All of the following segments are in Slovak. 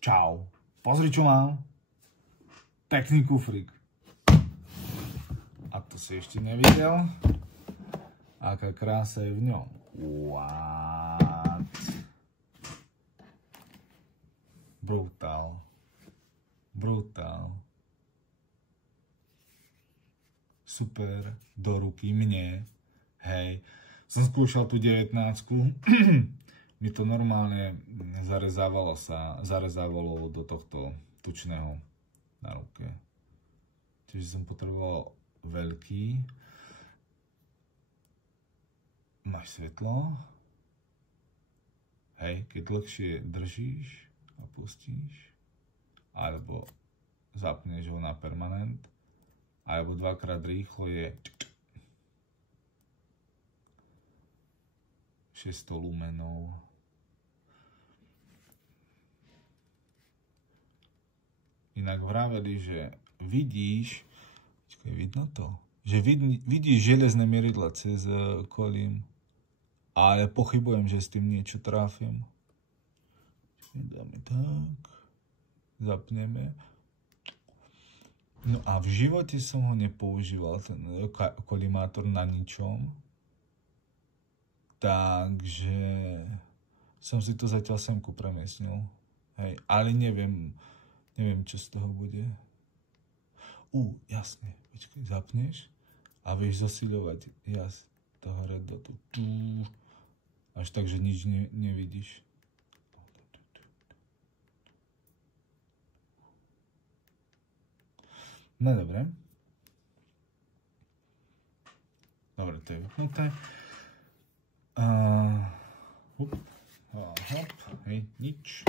Čau. Pozri, čo mám. Pekný kufrík. A to si ešte nevidel? Aká krása je v ňom. What? Brutál. Brutál. Super. Do ruky mne. Hej. Som skúšal tú 19-ku. Mi to normálne zarezávalo do tohto tučného na ruke. Čiže som potreboval veľký. Máš svetlo. Hej, keď dlhšie držíš a pustíš, alebo zapneš ho na permanent, alebo dvakrát rýchlo je 600 lumenov. Inak vraveli, že vidíš, počkaj, vidno to? Že vidíš železné mieridla cez kolím, ale pochybujem, že s tým niečo trafím. Dáme tak, zapneme. No a v živote som ho nepoužíval, ten kolimátor, na ničom. Takže som si to zatiaľ semku premiestnil. Hej, ale neviem, čo z toho bude. Jasne, počkaj, zapneš a vieš zosiľovať toho redotu. Až tak, že nič nevidíš. No dobre. Dobre, to je vypnuté. Hop, hej, nič.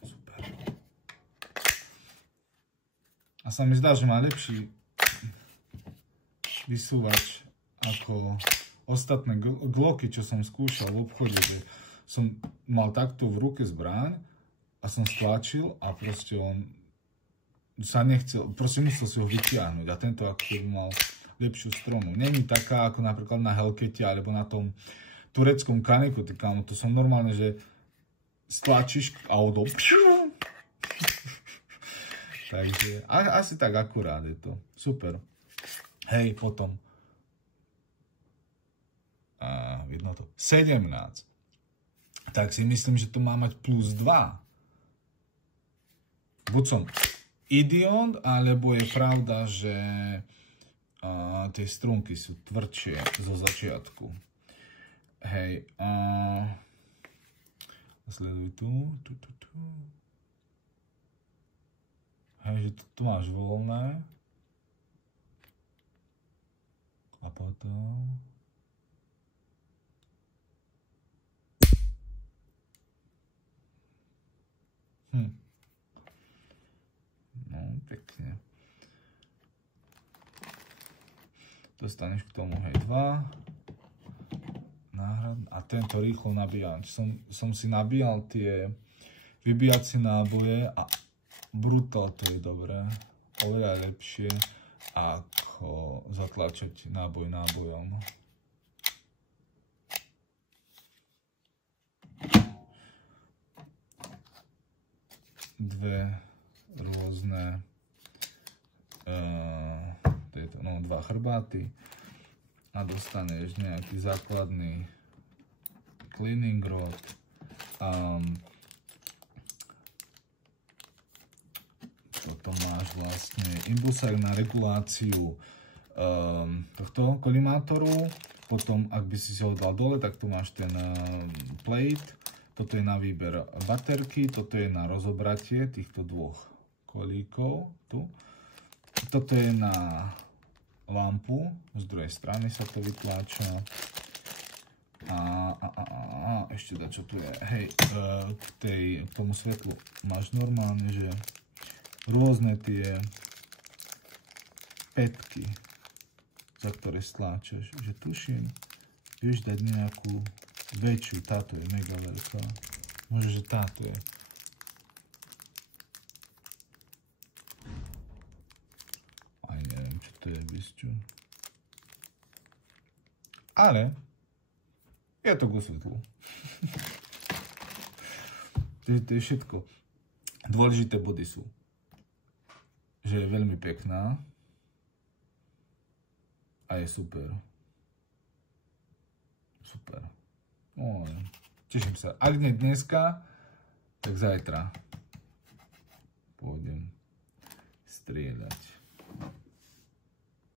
Super. A sa mi zdá, že má lepší vysúvač ako ostatné gloky, čo som skúšal v obchode, že som mal takto v ruke zbraň a som stlačil a proste on sa nechcel, proste musel si ho vytiahnuť a tento ako keby mal lepšiu stronu. Není taká ako napríklad na Hellcate alebo na tom tureckom kaniku, to som normálne, že stlačíš a odo. Takže asi tak akurát je to. Super. Hej, potom. Vidno to. 17. Tak si myslím, že to má mať plus 2. Buď som idiot, alebo je pravda, že tie strunky sú tvrdšie zo začiatku. Hej, sleduj tu. Hej, že tu máš voľné. A potom no, pekne. Dostaneš k tomu, hej, 2. A tento rýchlo nabíjač. Som si nabíjal tie vybíjacie náboje a brutál, to je dobré. Oveľa lepšie ako zatlačať náboj nábojom. Dve rôzne dva chrbáty a dostaneš nejaký základný cleaning rod. Potom máš vlastne imbusák na reguláciu tohto kolimátoru. Potom, ak by si ho dal dole, tak tu máš ten plate. Toto je na výber baterky, toto je na rozobratie týchto dvoch kolíkov. Tu. Toto je na lampu, z druhej strany sa to vytláča. Ešte čo tu je. Hej, k tomu svetlu máš normálne, že rôzne tie pätky, za ktoré stláčaš. Že tuším, vieš dať nejakú väčšiu, táto je mega veľká. Možno, že táto je. Aj neviem, čo to je, bisťu. Ale Ja to k osvetlu. To je všetko. Dôležité body sú, že je veľmi pekná a je super. Super. Teším sa. Ak nie dneska, tak zajtra pôjdem strieľať.